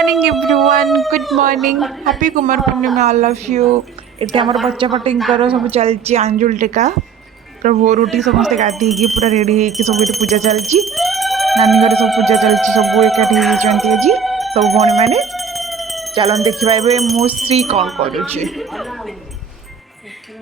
morning everyone. Good morning. Happy Kumar Purnima all of you. एटे आमर बच्चा पटिंकर सब चलची अंजुल टेका पूरा भोर उठी समस्ते गाधे पूरा रेडी होगी सब ये पूजा चलची नानी घर सब पूजा चलची सब एकाठी होती आज सब भौणी मैंने चलन देखा ए मो श्री कौन करुचे ठाकुर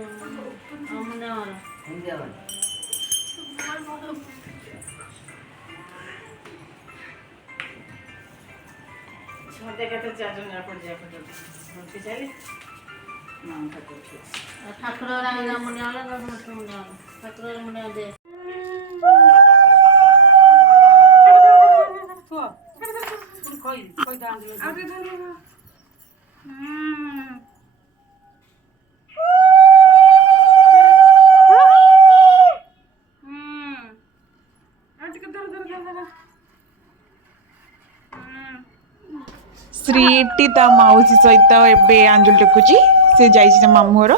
श्री ता मौसी सहित एबे आंजुल टेकुची से जाइए मामू घर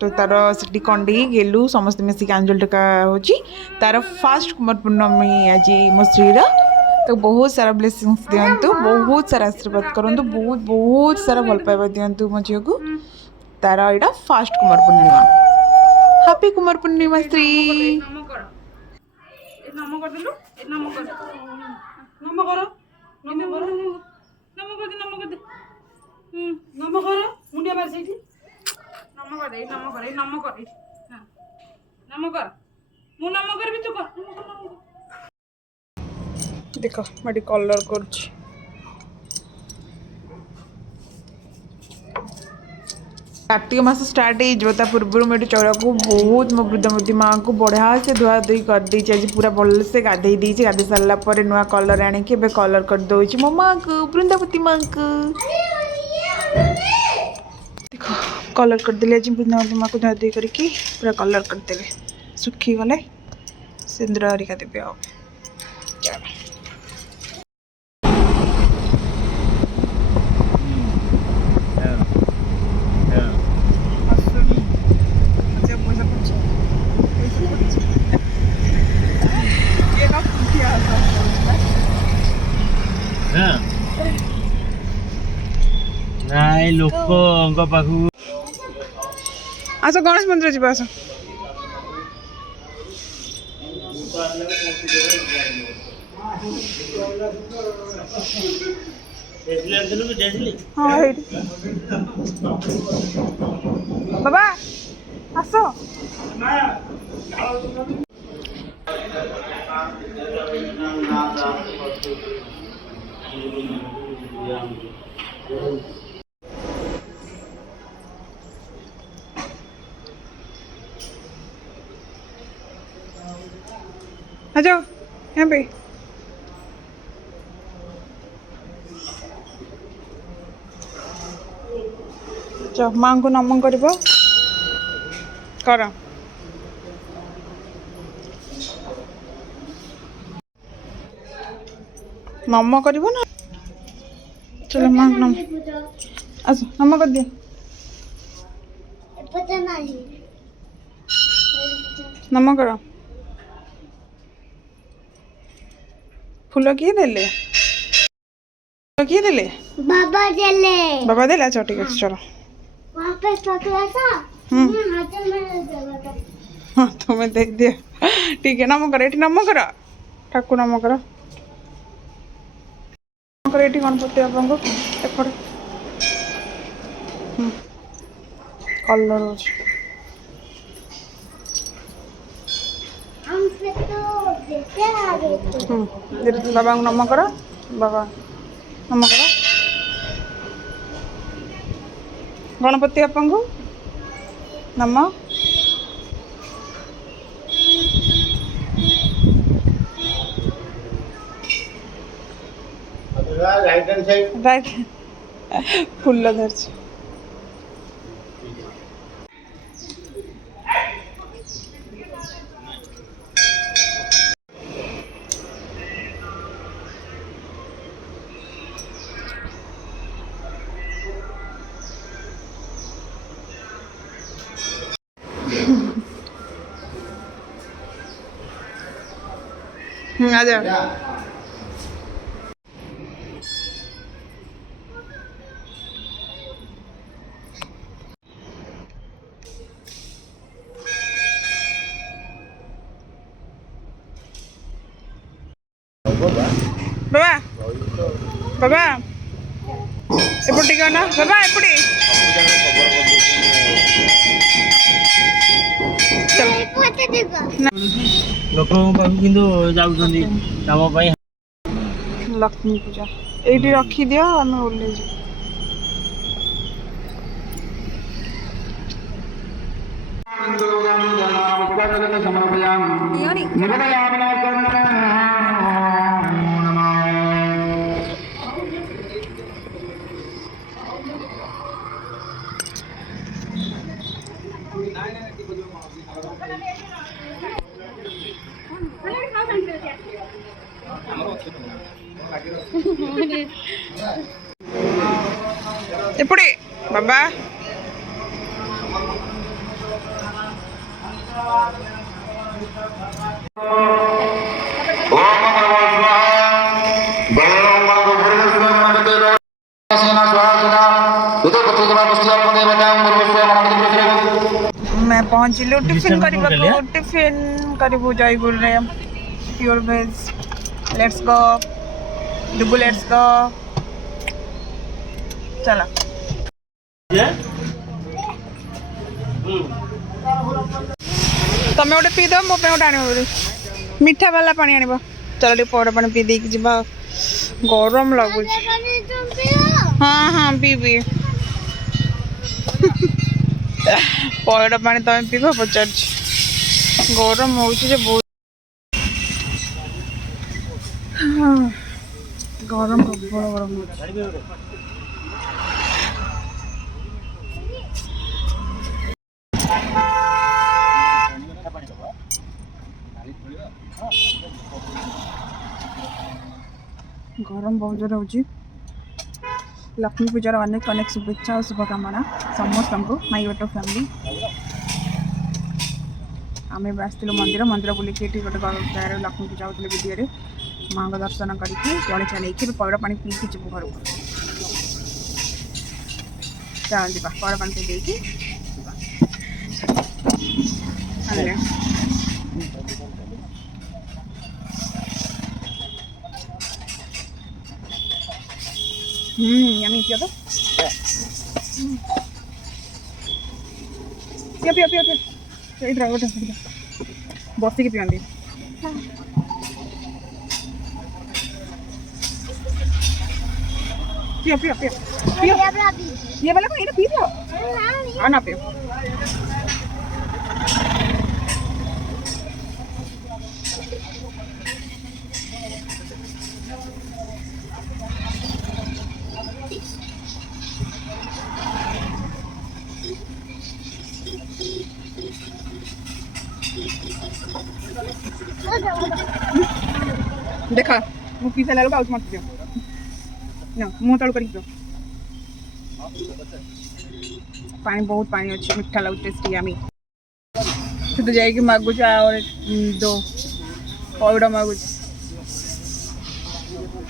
तो तार से कंडी गेलु समस्त मिसिक आंजुल टेका होची तार फास्ट कुमार पूर्णमी आज मो श्रीर तो बहुत सारा ब्लेसिंग्स दिंतु बहुत सारा आशीर्वाद करूँ बहुत बहुत सारा भल पाइबा दिंतु मो झील को तार यहाँ फास्ट कुमार पूर्णिमा हैप्पी कुमार पूर्णिमा श्री देख मैं कलर कर कार्तिक मास स्टार्ट होता पूर्व मुझे चौरा को बहुत मो वृद्धमती माँ को बढ़िया से धुआ धुई करदे आज पूरा भल से गाधे गाधे सारापर नुआ कलर आणिकी कलर करदे मो माँ को वृंदावती माँ को देख कलर करदे आज वृंदावती माँ को धुआ धुई करके पूरा कलर करदे सुखी गले सिंदूर हरिका देवे आ चलो नाई लोक पाखु आस गणेश मंदिर जी आस हाँ बाबा आस आ जाओ यहाँ पे जाओ माँ को नमन कर नम कर ना चलो माँ को नम आस नम कर दियो नम कर फूल किए देले किए देले बाबा देले अच्छा ठीक है चलो हाँ तुम्हें देख दिया ठीक है नम कर ये नम कर ठाकुर नम कर ये गणपति बाबा को एपटे कलर बाबा को नम कर बाबा नम कर गणपति बापा को नम राइट फुल धरछ आ जाओ बाबा बाबा एपटे टिके ना बाबा एपटे ଲୋକଙ୍କ ପାଖକୁ କିନ୍ତୁ ଯାଉଛନ୍ତି କାମ ପାଇଁ। लक्ष्मी पूजा ये रखीदि आम ओल्ल एपटे बाबा मैं पहुंचलु टिफिन करू जयपुर रे प्योर वेज लेट्स गो डुगु लेट्स गो चला तमें गोटे पीद मो गोटे आण मीठा वाला पानी आण चल टे पौड़ पानी पी देकी जी गरम लगुच हाँ हाँ पी पौड़ पानी तमें पीब पचार गरम हो बहुत गरम प्रबल गरम गरम बहुत जोर हो लक्ष्मी पूजार अनेक अनेक शुभेच्छा और शुभकामना समस्त को माई यूट्यूब फैमिली आम आसलु मंदिर मंदिर बुलिकी गोटे गाँव लक्ष्मी पूजा होते वीडियो माँ को दर्शन करके जलखिया नहीं पौड़ पानी पीकी जीव घर को चल जा पौड़ पानी पी देकी यमी पियो तो पियो पियो पियो पियो इधर गोटे बसिक पियंदी पियो पियो पियो पियो ये वाला को ये पी पियो हाँ ना पियो देखा मु पी सारा लोग आउट मत दियो ना मुंह तळु करी दियो पानी बहुत पानी अच्छे मीठा लगे टेस्टी आमी तो जाएगी मागुच और दो पौड़ा मागुच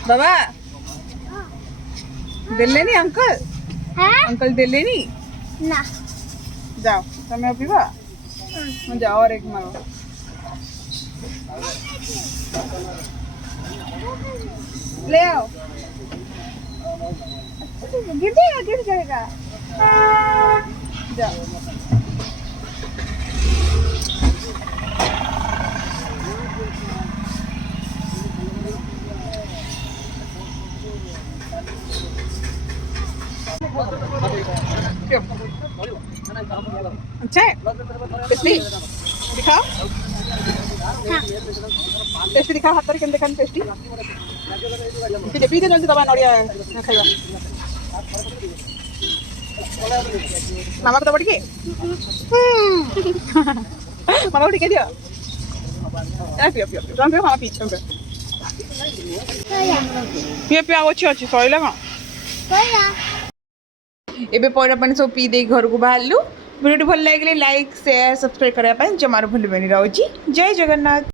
बाबा दिले नहीं अंकल अंकल दिले नहीं ना जाओ समय पीवा जाओ और एक मांगो ले आओ गिर जाएगा जाओ अच्छा है टेस्टी दिखाओ टेस्टी दिखाओ हाथ करके देखा टेस्टी पीते पीते जल्दी दबा नड़िया खाइबा मामा को दबा टिके मामा को टिके दियो पियो पियो तुम पियो मामा पी तुम पियो पियो पियो अच्छी अच्छी सईला कौन एबे पौड़ा पानी सब पी दे घर को बाहरलु वीडियो भल लगे लाइक शेयर सब्सक्राइब करने जमार भूल रोची जय जगन्नाथ।